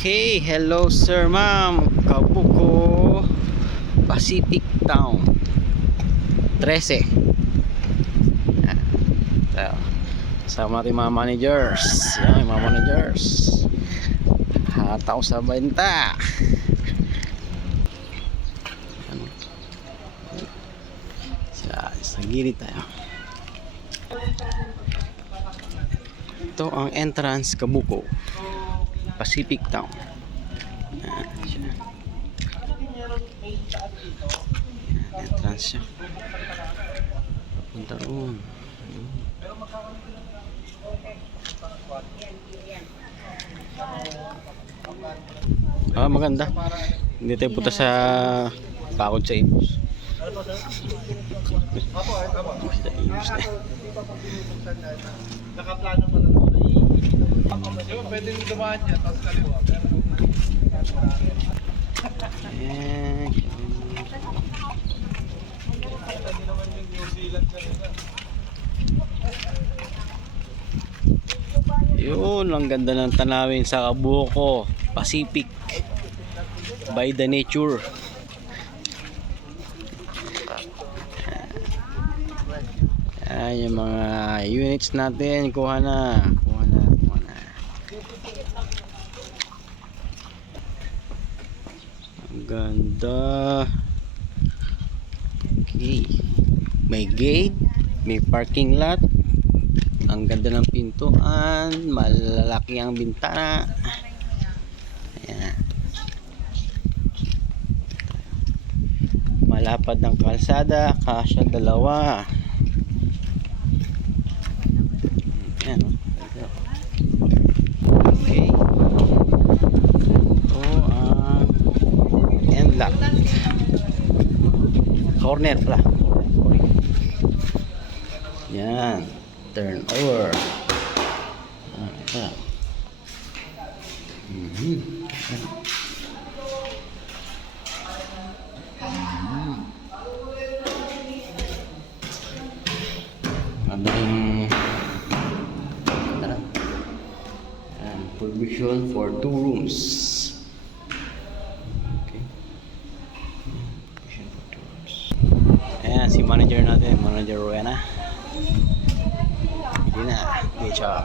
Okay, hello sir, ma'am. Kabuko Pacific Town 13. Yan. So, kasama natin mga managers. Yan, mga managers. Hataw sa benta. Sa gilid tayo. Ito ang entrance Kabuko Pacific Town. Yan, entrance siya. Punta roon. Maganda. Hindi tayo punta sa bakod sa Imus. Nakaplano pa lang. Pwede nyo dumaan dyan, tapos kaliwa. Ayan. Yun, ang ganda ng tanawin sa Kabuko Pacific by the nature. Ayan yung mga units natin. Kuha na. Ang ganda. Okay. May gate, may parking lot. Ang ganda ng pintuan, malalaki ang bintana. Ayan. Malapad ng kalsada, kasya dalawa. Ayan, okay. Ito ang end lock. Corner pala. Yan. Turn over. Provision for 2 rooms. Okay. Provision for 2 rooms. Ayan si manager natin, Manager Rowena. Hindi na, HR.